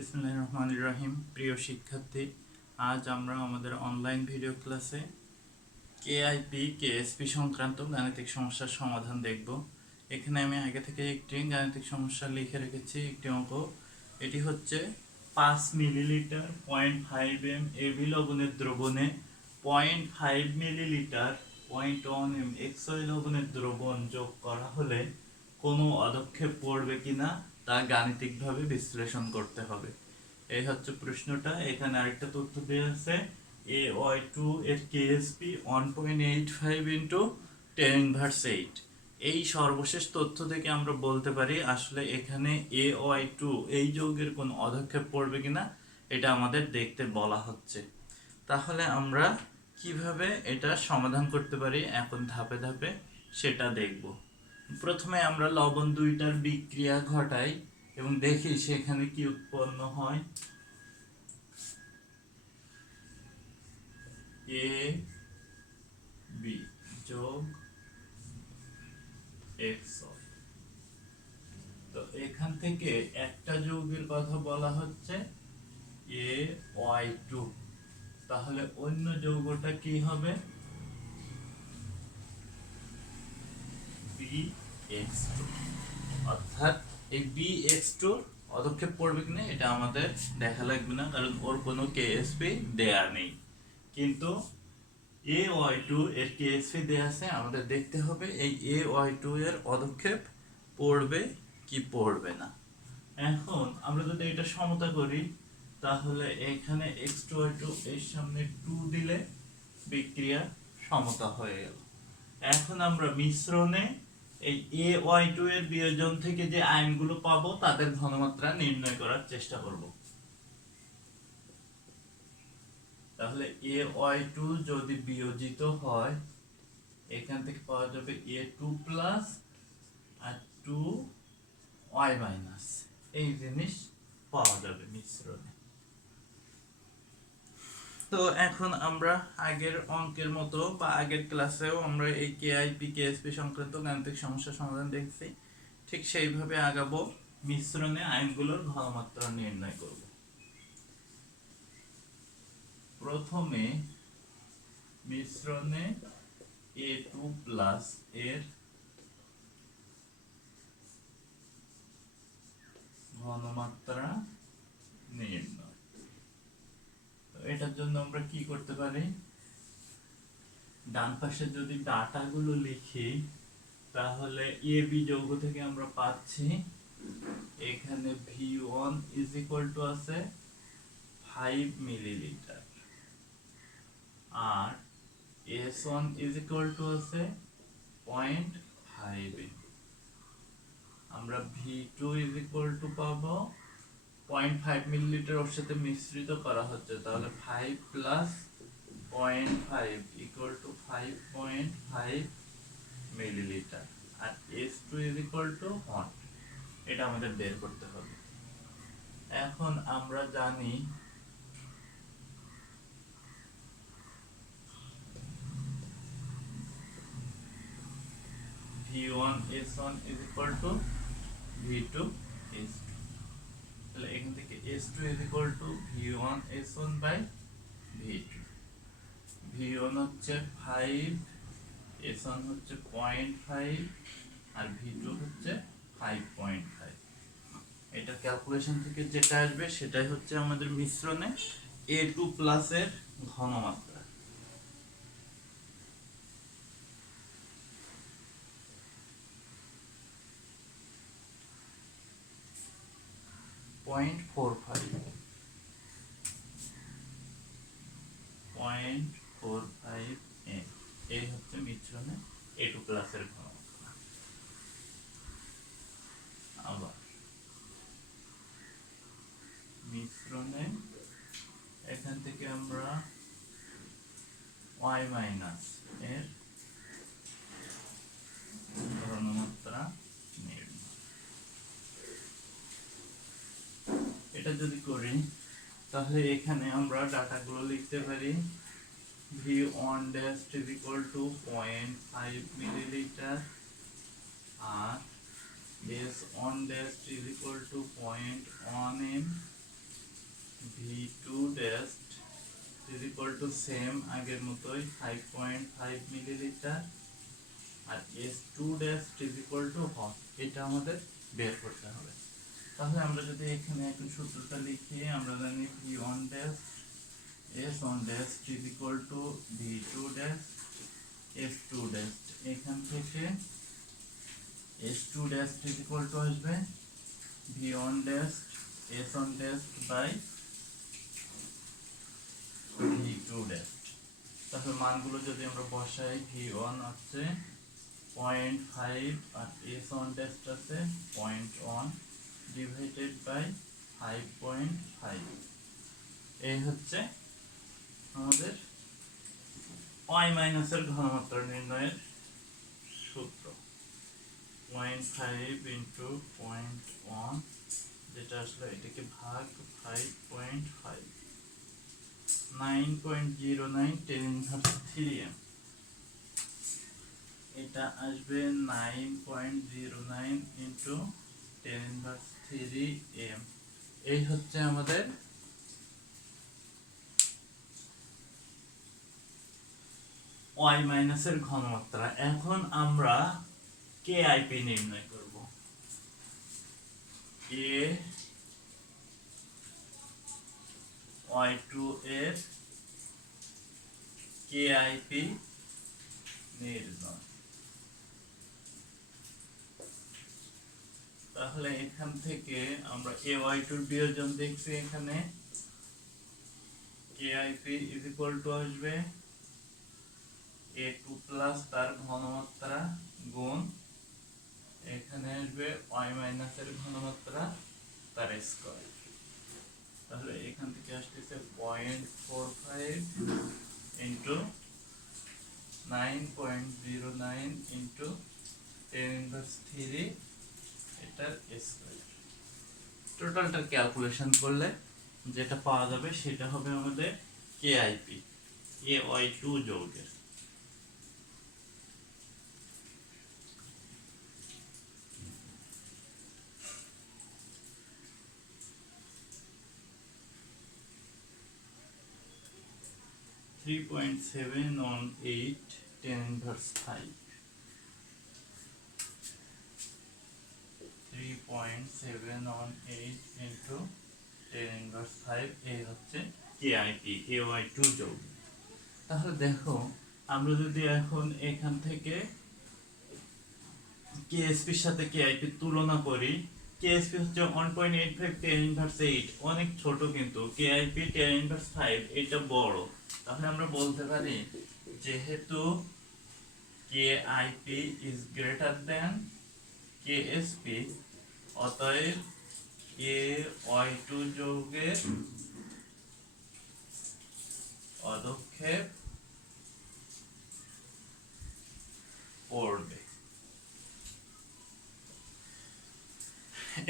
বিসমিল্লাহির রহমানির রহিম। প্রিয় শিক্ষার্থী, আজ আমরা আমাদের অনলাইন ভিডিও ক্লাসে কেআইপি কেএসপি সংক্রান্ত গাণিতিক সমস্যার সমাধান দেখব। এখানে আমি আগে থেকে একটি গাণিতিক সমস্যা লিখে রেখেছি, একটি অঙ্ক। এটি হচ্ছে 5 মিলিলিটার 0.5 এম এবি লবণের দ্রবণে 0.5 মিলিলিটার 0.1 এম এক্সওয়াই লবণের দ্রবণ যোগ করা হলে কোনো পদক্ষেপ পড়বে কিনা তা গাণিতিকভাবে বিশ্লেষণ করতে হবে। এই হচ্ছে প্রশ্নটা। এখানে আরেকটা তথ্য দেওয়া আছে, AY2 এর KSP 1.85 ইন্টু 10⁻8। এই সর্বশেষ তথ্য থেকে আমরা বলতে পারি আসলে এখানে AY2 এই যৌগের কোন পদক্ষেপ পড়বে কিনা এটা আমাদের দেখতে বলা হচ্ছে। তাহলে আমরা কিভাবে এটা সমাধান করতে পারি এখন ধাপে ধাপে সেটা দেখব। প্রথমে আমরা লবণ দুইটার বিক্রিয়া ঘটাই এবং দেখি সেখানে কি উৎপন্ন হয়। এ বি যোগ এক্স। তো এখান থেকে একটা যৌগের কথা বলা হচ্ছে AY2, তাহলে অন্য যৌগটা কি হবে? BX2। অর্থাৎ এই BX2 পদক্ষেপ পড়বে কিনা এটা আমাদের দেখা লাগবে না, কারণ ওর কোনো KSP দেয়া নেই। কিন্তু AY2 এর KSP দেয়া আছে, আমাদের দেখতে হবে এই AY2 এর পদক্ষেপ পড়বে কি পড়বে না। এখন আমরা যদি এটা সমতা করি তাহলে এখানে X2Y2 এর সামনে 2 দিলে বিক্রিয়া সমতা হয়ে গেল। এখন আমরা মিশ্রণে এই AY2 এর বিয়োজন থেকে যে আয়নগুলো পাবো তাদের ঘনমাত্রা নির্ণয় করার চেষ্টা করব। তাহলে AY2 যদি বিয়োজিত হয় এখান থেকে পাওয়া যাবে A2 প্লাস আর 2Y মাইনাস, এই জিনিস পাওয়া যাবে মিশ্রণে। তো এখন আমরা আগের অঙ্কের মতো বা আগের ক্লাসেও আমরা এই কেআইপি কেএসপি সংক্রান্ত গাণিতিক সমস্যা সমাধান দেখছি, ঠিক সেইভাবে আগাবো। মিশ্রণে আয়নগুলোর ঘনমাত্রা নির্ণয় করব। প্রথমে মিশ্রণে A2 প্লাস এর ঘনমাত্রা নির্ণয়। এটার জন্য আমরা কি করতে পারি? ডান পাশে যদি ডাটাগুলো লিখি তাহলে এবি যৌগ থেকে আমরা পাচ্ছি এখানে V1 ইজ ইকুয়াল টু আছে 5 মিলিলিটার আর S1 ইজ ইকুয়াল টু আছে 0.5 এম। আমরা V2 ইজ ইকুয়াল টু পাবো 0.5 মিলিলিটার ওর সাথে মিশ্রিত করা হচ্ছে, তাহলে 5 প্লাস 0.5 ইকুয়াল টু 5.5 মিলিলিটার আর S2 ইজ ইকুয়াল টু 1। এটা আমাদের বের করতে হবে। এখন আমরা জানি V1 S1 is equal two V2 S2। তাহলে এখান থেকে S2 is equal two V1 S1 by V2। V1 হচ্ছে 5, S1 হচ্ছে 0.5 আর V2 হচ্ছে 5.5। এটা ক্যালকুলেশন থেকে যেটা আসবে সেটাই হচ্ছে আমাদের মিশ্রণে A2 প্লাস এর ঘনমাত্রা। পয়েন্ট 0.45 এম, এই হচ্ছে মিশ্রণে A2 প্লাস এর ঘনমাত্রা। আবার মিশ্রণে এখান থেকে আমরা Y মাইনাস এর ঘনমাত্রা নির্ণয়। এটা যদি করি তাহলে এখানে আমরা ডাটাগুলো লিখতে পারি। V1 dash is equal to 0.5 millilitre আর S1 dash is equal to 0.1 m V2 dash is equal to same আগের মতোই 5.5 মিলিলিটার, আর S2 dash is equal to what, এটা আমাদের বের করতে হবে। তাহলে আমরা যদি এখানে এখন সূত্রটা লিখি, আমরা জানি V1 dash S1 dash is equal to V2 dash S2 dash, এখান থেকে S2 dash is equal to আসবে V1 dash S1 dash by V2 dash। তাহলে মানগুলো যদি আমরা বসাই, V1 আছে 0.5 আর S1 dash আছে 0.1 ডিভাইডেড বাই 5.5, এই হচ্ছে আমাদের y মাইনাসের ঘনমাত্রা নির্ণয়ের সূত্র। 0.5 ইন্টু 0.1, যেটা আসলে এটাকে ভাগ 5.5, 9.09 10 ইনভার্স 3m, এটা আসবে 9.09 ইন্টু 10 ইনভার্স 3m। এই হচ্ছে আমাদের y মাইনাসের ঘনমাত্রা। এখন আমরা KIP নির্ণয় করব। Y2 এর KIP নির্ণয়। তাহলে এখান থেকে আমরা AY2 এর বিয়োজন দেখছি, এখানে KIP is equal to আসবে A2 প্লাস তার ঘনমাত্রা গুণ এখানে আসবে y মাইনাস এর ঘনমাত্রা তার স্কয়ার। তাহলে এখান থেকে আসছে 0.45 ইনটু 9.09 ইনটু 10 ইনভার্স 3 এটার স্কয়ার। টোটালটা ক্যালকুলেশন করলে যেটা পাওয়া যাবে সেটা হবে আমাদের KIP AY2 যৌগের। Three 3.7 on 8 10 inverse 5, 3.7 on 8 into 10 inverse 5, এই হচ্ছে KIP AY2 যৌগ। তাহলে দেখো আমরা যদি এখন এখান থেকে KSP এর সাথে KIP তুলনা করি, KSP হচ্ছে 1.85 10 inverse 8, অনেক ছোট, কিন্তু KIP 10 inverse 5 এটা বড়। তাহলে আমরা বলতে পারি যেহেতু KIP is greater than KSP, অতএব AY2 যৌগের পদক্ষেপ পড়বে।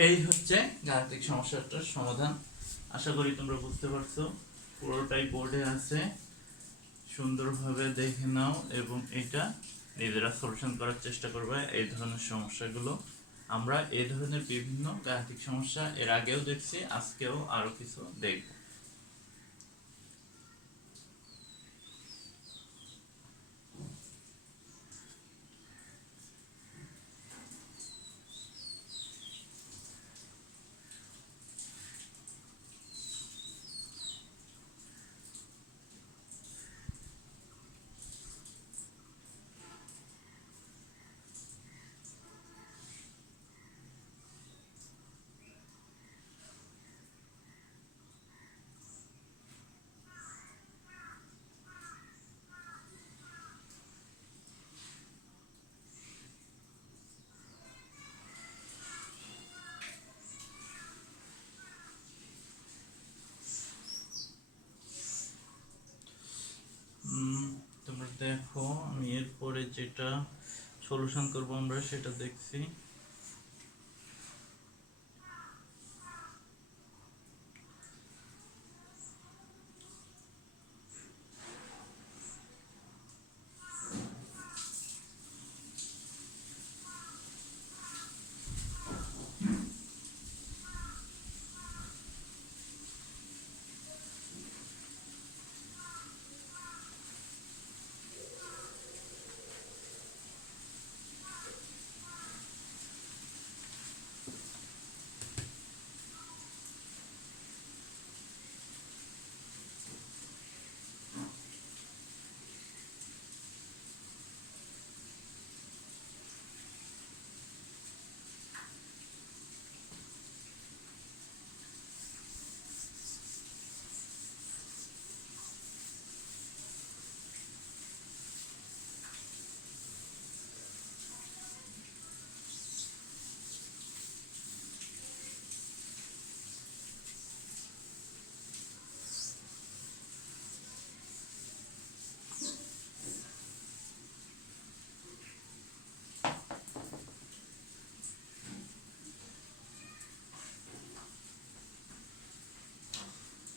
এই হচ্ছে গাণিতিক সমস্যাটার সমাধান। আশা করি তোমরা বুঝতে পারছো। পুরোটাই বোর্ডে আছে, সুন্দরভাবে দেখে নাও এবং এটা নিজেরা সলিউশন করার চেষ্টা করবে। এই ধরনের সমস্যাগুলো আমরা এই ধরনের বিভিন্ন গাণিতিক সমস্যা এর আগেও দেখছি, আজকেও আরো কিছু দেখব। তোমরা দেখো, আমি এরপরে যেটা সলিউশন করব আমরা সেটা দেখছি।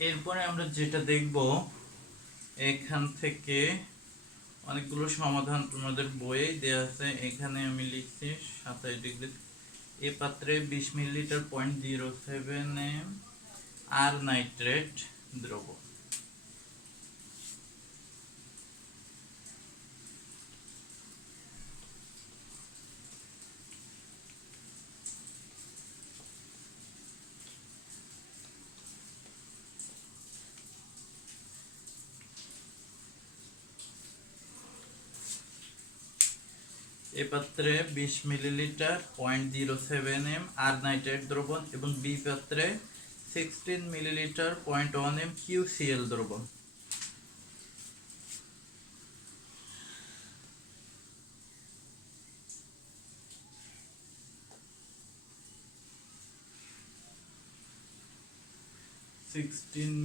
এরপরে আমরা যেটা দেখব, এখান থেকে অনেকগুলো সমাধান তোমাদের বইয়েই দেওয়া আছে। এখানে আমি লিখছি 27°। এ পাত্রে 20 মিলিলিটার 0.07 এম আর নাইট্রেট দ্রবণ। এ পাত্রে 20 মিলিলিটার 0.07 এম আর নাইট্রেট দ্রবণ এবং বি পাত্রে 16 মিলিলিটার 0.1 এম QCl দ্রবণ।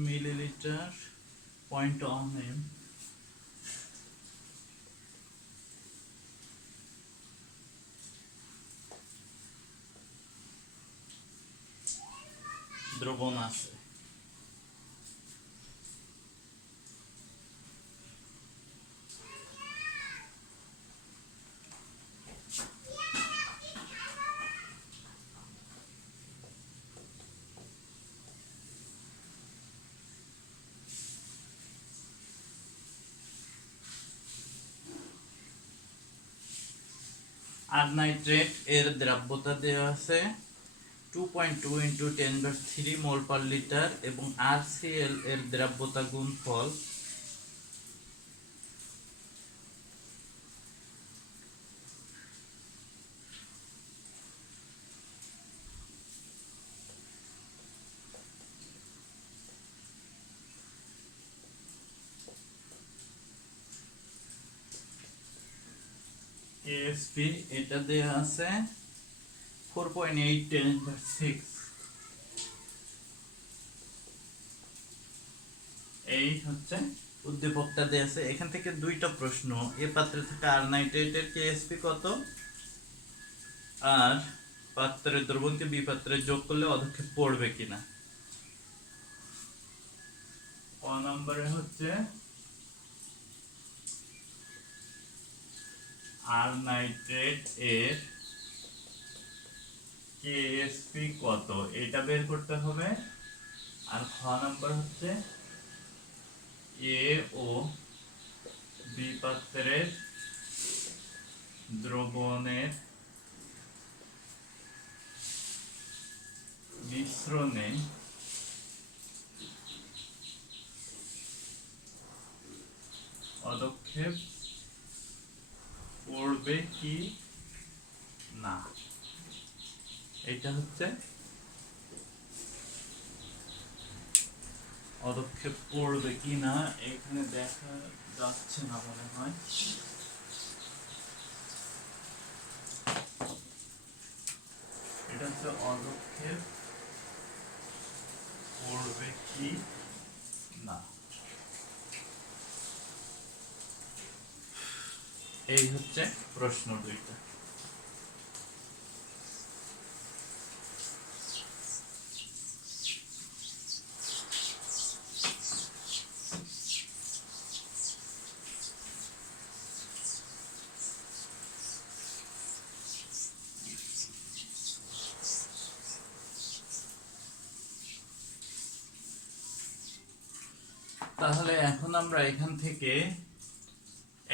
মিলিলিটার 0.1 এম দ্রবণ আছে। আর নাইট্রেট এর দ্রাব্যতা দেওয়া আছে 2.2 × 10³ মোল পার লিটার এবং RCl এর দ্রাব্যতা গুণফল ASP, এটা দেওয়া আছে 4.8 10⁶। এই হচ্ছে উদ্দীপকটা দেওয়া আছে। এখান থেকে দুইটা প্রশ্ন, এ পাত্রে থাকা আর নাইট্রেটের KSP কত, আর পাত্রের দ্রবণকে বি পাত্রে যোগ করলে অধক্ষেপ পড়বে কিনা। ক নম্বরে হচ্ছে আর নাইট্রেট এর KSP কত এটা বের করতে হবে। আর খ নম্বর হচ্ছে এ ও বি পাত্রের দ্রবণের মিশ্রণে অধক্ষেপ পড়বে কি না। এটা হচ্ছে অধক্ষেপ পড়বে কি না, এখানে দেখা যাচ্ছে না মনে হয়। এটা হচ্ছে অধক্ষেপ পড়বে কি না। এই হচ্ছে প্রশ্ন দুইটা। তাহলে এখন আমরা এখান থেকে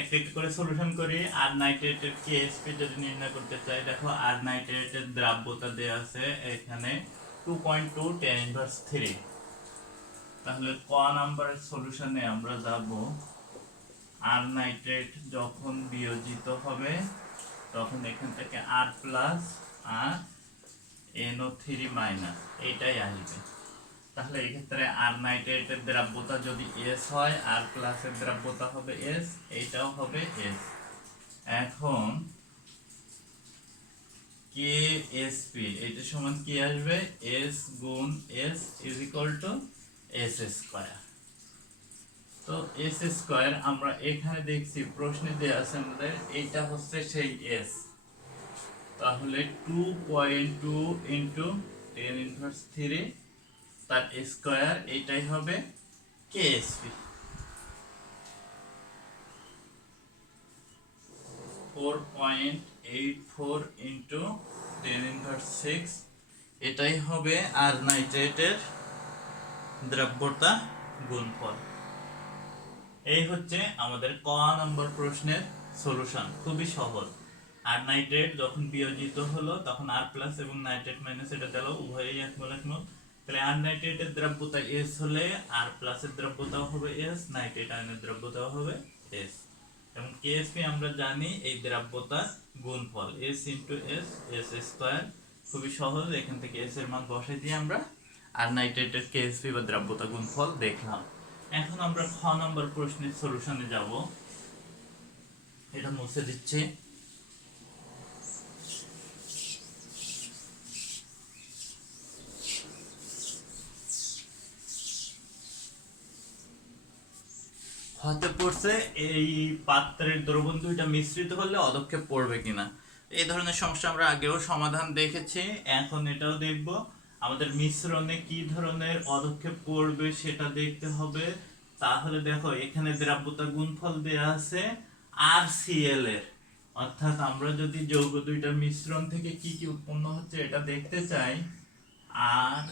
একটা একটা করে সলিউশন করি। আর নাইট্রেটের KSP যদি নির্ণয় করতে চাই, দেখো আর নাইট্রেটের দ্রাব্যতা দেওয়া আছে এখানে 2.2 10⁻³ তাহলে ক নাম্বারের সলিউশনে আমরা যাব। আর নাইট্রেট যখন বিয়োজিত হবে তখন এখান থেকে R+ আর NO3- এটাই আসবে। তাহলে এই ক্ষেত্রে আর নাইট্রেটের দ্রাব্যতা যদি S হয়, আর প্লাসের দ্রাব্যতা হবে S, এইটাও হবে S। এখন KSP এটা সমান কি আসবে, S গুণ S = S²। তো S² আমরা এখানে দেখছি প্রশ্নে দেয়া আছে আমাদের, এইটা হচ্ছে সেই S। তাহলে 2.2 × 10⁻³ তার স্কয়ার, এটাই হবে কেএসপি। 4.84 ইন্টু 10⁻⁶, এটাই হবে আর নাইট্রেটের দ্রব্যতা গুণফল। এই হচ্ছে আমাদের ক নম্বর প্রশ্নের সলিউশন, খুবই সহজ। আর নাইট্রেট যখন বিয়োজিত হলো তখন আর প্লাস এবং নাইট্রেট মাইনাস এটা দিল, উভয়ই এক মোল এক মোল। তাহলে আর নাইট্রেটের দ্রব্যতা এস হলে আর প্লাসের দ্রব্যতাও হবে এস, নাইট্রেট আয়নের দ্রব্যতাও হবে এস। এবং কেএসপি আমরা জানি এই দ্রব্যতার গুণফল, S into S, S square. খুবই সহজ, এখান থেকে এস এর মান বসাই দিয়ে আমরা আর নাইট্রেটের কেএসপি বা দ্রব্যতা গুণফল দেখলাম। এখন আমরা খ নম্বর প্রশ্নের সলিউশনে যাব। এটা মুছে দিচ্ছি। হতে পড়ছে এই পাত্রের দ্রবণ দুইটা মিশ্রিত হলে অদক্ষেপ পড়বে কিনা। এই ধরনের সমস্যা আমরা আগেও সমাধান দেখেছি, এখন এটাও দেখব। আমাদের মিশ্রণে কি ধরনের অদক্ষেপ পড়বে সেটা দেখতে হবে। তাহলে দেখো এখানে দ্রব্যতা গুণফল দেয়া আছে আর সিএল এর, অর্থাৎ আমরা যদি যৌগ দুইটার মিশ্রণ থেকে কি কি উৎপন্ন হচ্ছে এটা দেখতে চাই, আর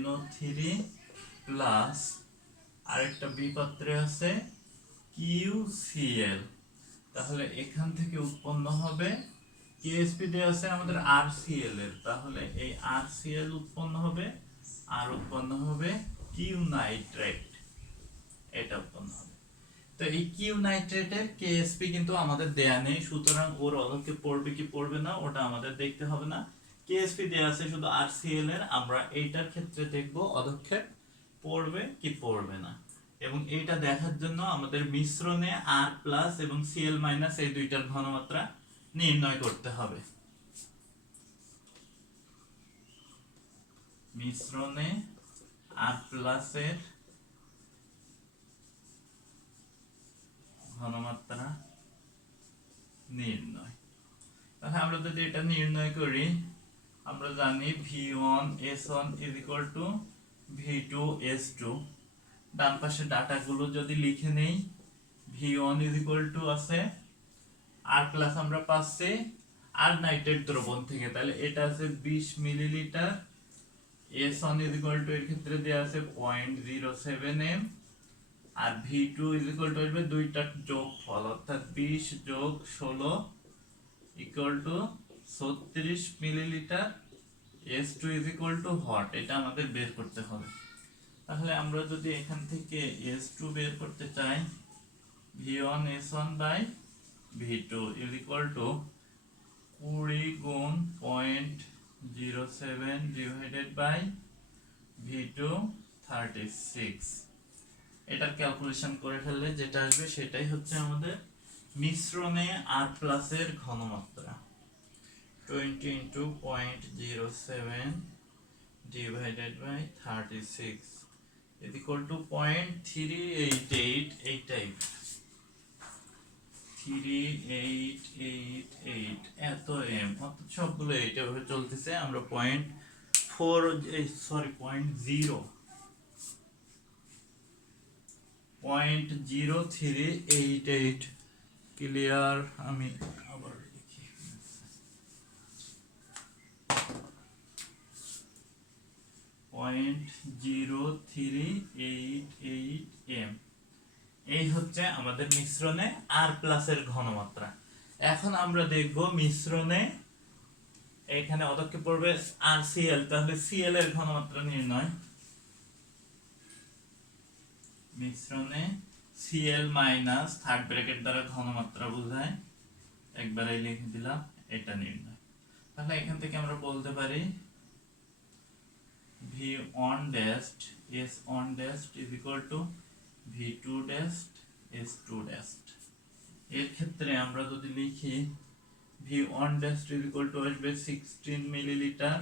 NO3 প্লাস আরেকটা বি পাত্রে আছে QCl, তাহলে এখান থেকে উৎপন্ন হবে কেএসপি দেয়া আছে আমাদের RCl এর, তাহলে এই RCl উৎপন্ন হবে আর উৎপন্ন হবে কিউ নাইট্রেট, এটা উৎপন্ন হবে। তো এই কিউ নাইট্রেটের কেএসপি কিন্তু আমাদের দেয়া নেই, সুতরাং ওর অদক্ষেপ পড়বে কি পড়বে না ওটা আমাদের দেখতে হবে না। কেএসপি দেয়া আছে শুধু RCl এর, আমরা এইটার ক্ষেত্রে দেখব অদক্ষেপ পড়বে কি পড়বে না। এবং এইটা দেখার জন্য আমাদের মিশ্রণে আর প্লাস এবং সিএল মাইনাস এই দুইটার ঘনমাত্রা নির্ণয় করতে হবে। মিশ্রণে আর প্লাসের ঘনমাত্রা নির্ণয়। তাহলে আমরা যদি এটা নির্ণয় করি, আমরা জানি V1S1 = V2S2। ডান পাশে ডাটাগুলো যদি লিখে নেই, V1 আছে আর প্লাস আমরা পাচ্ছি আর নাইট্রেট দ্রবণ থেকে, তাহলে এটা আছে 20 মিলিলিটার। S1 এর ক্ষেত্রে দেয়া আছে 0.07 m, আর V2 আসবে দুইটার যোগফল, অর্থাৎ 20 যোগ 16 36 মিলিলিটার। S2 হট, এটা আমাদের বের করতে হবে। তাহলে আমরা যদি এখান থেকে S2 বের করতে চাই, V1S1 বাই V2 20 গুণ 0.07 ডিভাইডেড বাই V2 36। এটার ক্যালকুলেশন করে ফেললে যেটা আসবে সেটাই হচ্ছে আমাদের মিশ্রণে আর প্লাসের ঘনমাত্রা। 20 into 0.07 divided by 36 is equal to 0.388, এই টাইপ 3888 এত এম, অর্থাৎ সবগুলো এইটা ভাবে চলতেছে। আমরা 0.0388 ক্লিয়ার। আমি আবার লিখি 0.0388 m। এই হচ্ছে আমাদের মিশ্রণে আর প্লাসের ঘনমাত্রা। এখন আমরা দেখব মিশ্রণে এখানে অদক্ষেপ পড়বে RCl, তাহলে Cl এর ঘনমাত্রা নির্ণয়। মিশ্রণে Cl মাইনাস থার্ড ব্র্যাকেট দ্বারা ঘনমাত্রা বোঝায়, একবারেই লিখে দিলাম, এটা নির্ণয়। তাহলে এখান থেকে আমরা বলতে পারি V1 dashed S1 dashed is equal to V2 dashed S2 dashed। এর ক্ষেত্রে আমরা যদি লিখি V1 dashed is equal to আসবে 16 millilitre,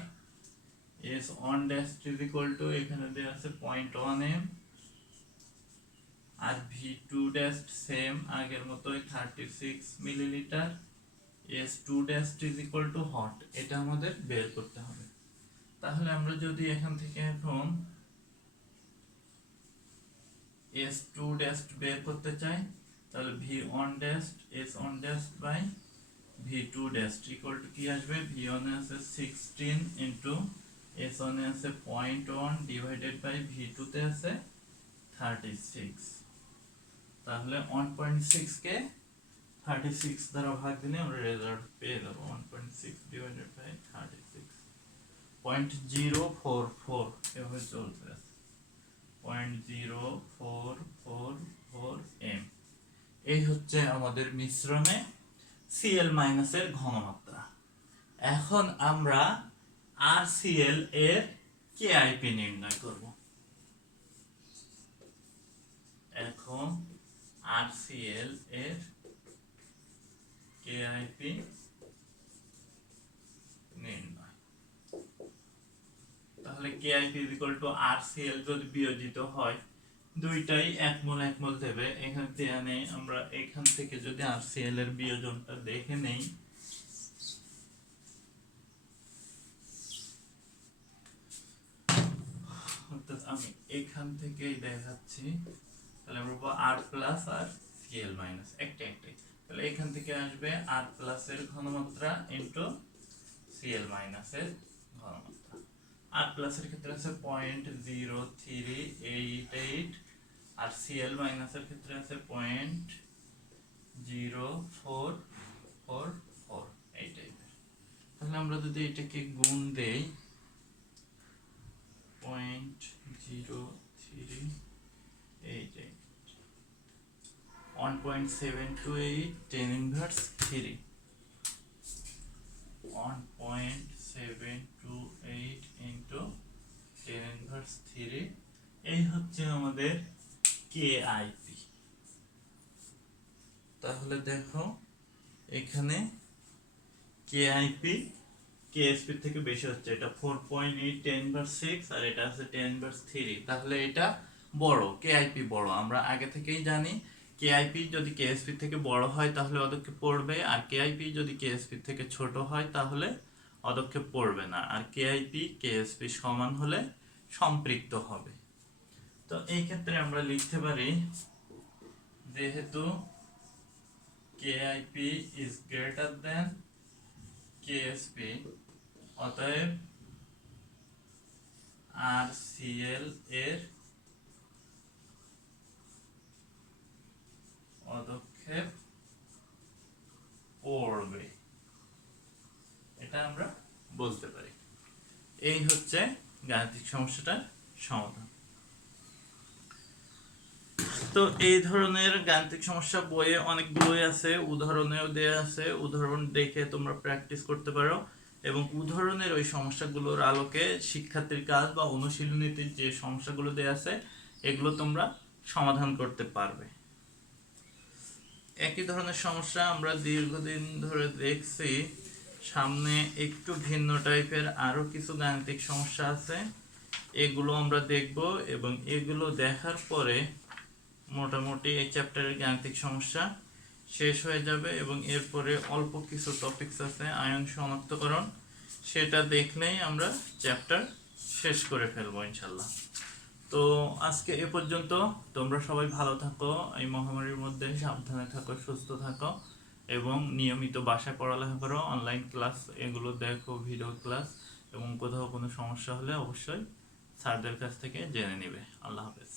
S1 dashed is equal to এখানে দেয়া আছে 0.1 m, আর V2 dashed সেম আগের মতোই 36 millilitre, S2 dashed is equal to hot, এটা আমাদের বের করতে হবে। তাহলে আমরা যদি এখান থেকে এখন S2 ড্যাশ বের করতে চাই, তাহলে V1 dash S1 dash by V2 dash equal to কি আসবে, V1 আছে 16 ইন্টু S1 আছে 0.1 ডিভাইডেড বাই V2 তে আছে 36। তাহলে 1.6 কে 36 দ্বারা ভাগ দিলে আমরা রেজাল্ট পেয়ে যাব 1.6 ডিভাইডেড বাই 36 0.044 এভাবে চলতে আছে 0.0444 m। এই হচ্ছে আমাদের মিশ্রণে Cl এর ঘনমাত্রা। এখন আমরা RCl এর KIP নির্ণয় করব। এখন RCl এর KIP নির্ণয়, তাহলে KIP RCl যদি বিয়োজিত হয়, দুইটাই এক মোল দেবে। এখান থেকে আমরা এখান থেকে যদি RCl এর বিয়োজনটা দেখে নেই, অর্থাৎ আমি এখান থেকেই দেখাচ্ছি, তাহলে আমরা পাবো R প্লাস আর Cl মাইনাস একটাই। তাহলে এখান থেকে আসবে R প্লাস এর ঘনমাত্রা ইনটু Cl মাইনাস এর ঘনমাত্রা। R প্লাস এর ক্ষেত্রে আছে 0.0388 আর Cl মাইনাস এর ক্ষেত্রে আছে 0.0444 এই টাইপের। তাহলে আমরা যদি এটাকে গুণ দেই 0.0388 1.728 10 inverse 3 1.728 into 10 inverse 3 এই হচ্ছে আমাদের KIP। তাহলে দেখো এখানে KIP KSP থেকে বেশি হচ্ছে, এটা 4.8 10 inverse 6 আর এটা আছে 10 inverse 3। তাহলে এটা বড়, KIP বড়। আমরা আগে থেকেই জানি KIP যদি KSP থেকে বড় হয় তাহলে পদক্ষেপ পড়বে, আর KIP যদি KSP থেকে ছোট হয় তাহলে পদক্ষেপ পড়বে না। আর KIP KSP সমান হলে সম্পৃক্ত হবে। তো এই ক্ষেত্রে আমরা লিখতে পারি, যেহেতু KIP is greater than KSP, অতএব RCl এর পদক্ষেপ পড়বে, এটা আমরা বলতে পারি। এই হচ্ছে গাণিতিক সমস্যাটার সমাধান। তো এই ধরনের গাণিতিক সমস্যা বইয়ে অনেকগুলোই আছে, উদাহরণেও দেয়া আছে। উদাহরণ দেখে তোমরা প্র্যাকটিস করতে পারো এবং উদাহরণের ওই সমস্যাগুলোর আলোকে শিক্ষার্থীর কাজ বা অনুশীলনীতে যে সমস্যাগুলো দেয়া আছে এগুলো তোমরা সমাধান করতে পারবে। একই ধরনের সমস্যা আমরা দীর্ঘদিন ধরে দেখছি, সামনে একটু ভিন্ন টাইপের আরো কিছু গাণিতিক সমস্যা আছে, এগুলো আমরা দেখব এবং এগুলো দেখার পরে মোটামুটি এই চ্যাপ্টারের গাণিতিক সমস্যা শেষ হয়ে যাবে এবং এরপরে অল্প কিছু টপিকস আছে আয়ন শনাক্তকরণ, সেটা দেখলেই আমরা চ্যাপ্টার শেষ করে ফেলবো ইনশাল্লাহ। তো আজকে এ পর্যন্ত। তোমরা সবাই ভালো থাকো, এই মহামারীর মধ্যে সাবধানে থাকো, সুস্থ থাকো এবং নিয়মিত বাসায় পড়ালেখা করো, অনলাইন ক্লাস এগুলো দেখো, ভিডিও ক্লাস, এবং কোথাও কোনো সমস্যা হলে অবশ্যই স্যারদের কাছ থেকে জেনে নিবে। আল্লাহ হাফেজ।